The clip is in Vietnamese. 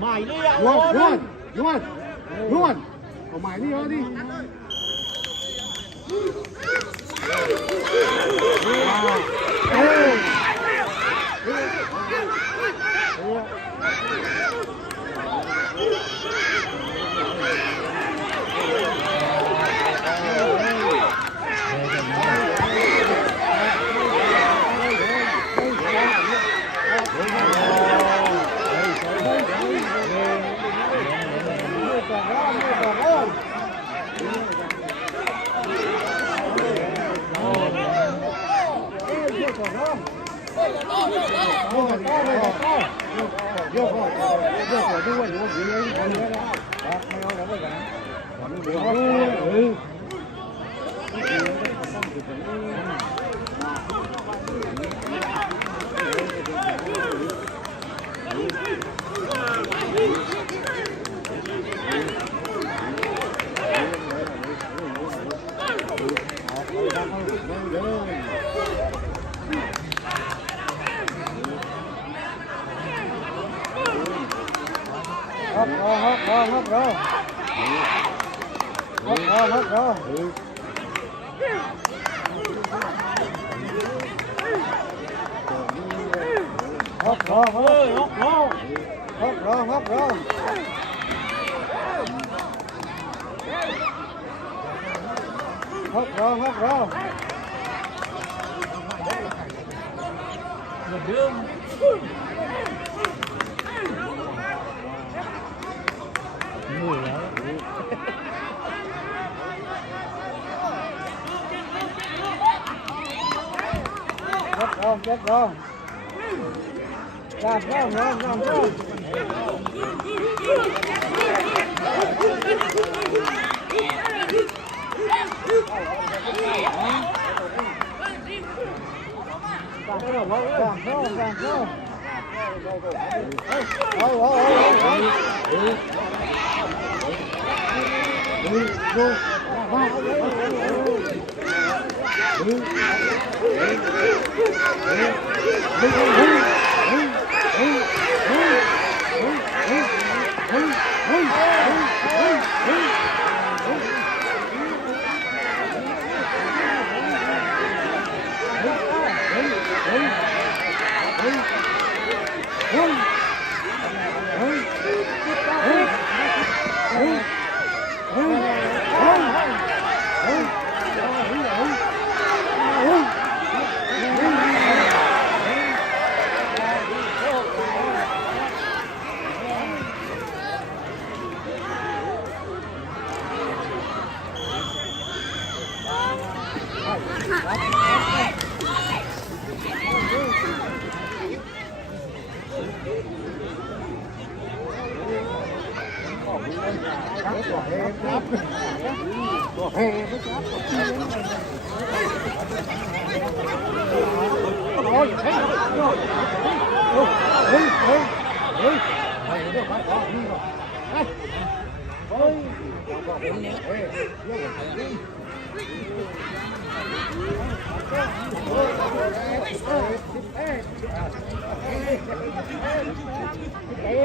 หมายเรียกล้วนล้วนล้วนล้วนเอาหมายเรียกดิ 好，好，好，好，好，好，好，好，好，好，好，好，bro, hút bro. Hút bro, hút bro. Hút bro, hút bro. Hút bro, hút bro. Hút bro, hút bro. Một đường. không? Chết không làm không làm làm không Hãy subscribe cho kênh Ghiền Mì Gõ Để không bỏ lỡ những video hấp dẫn Hey! Hey!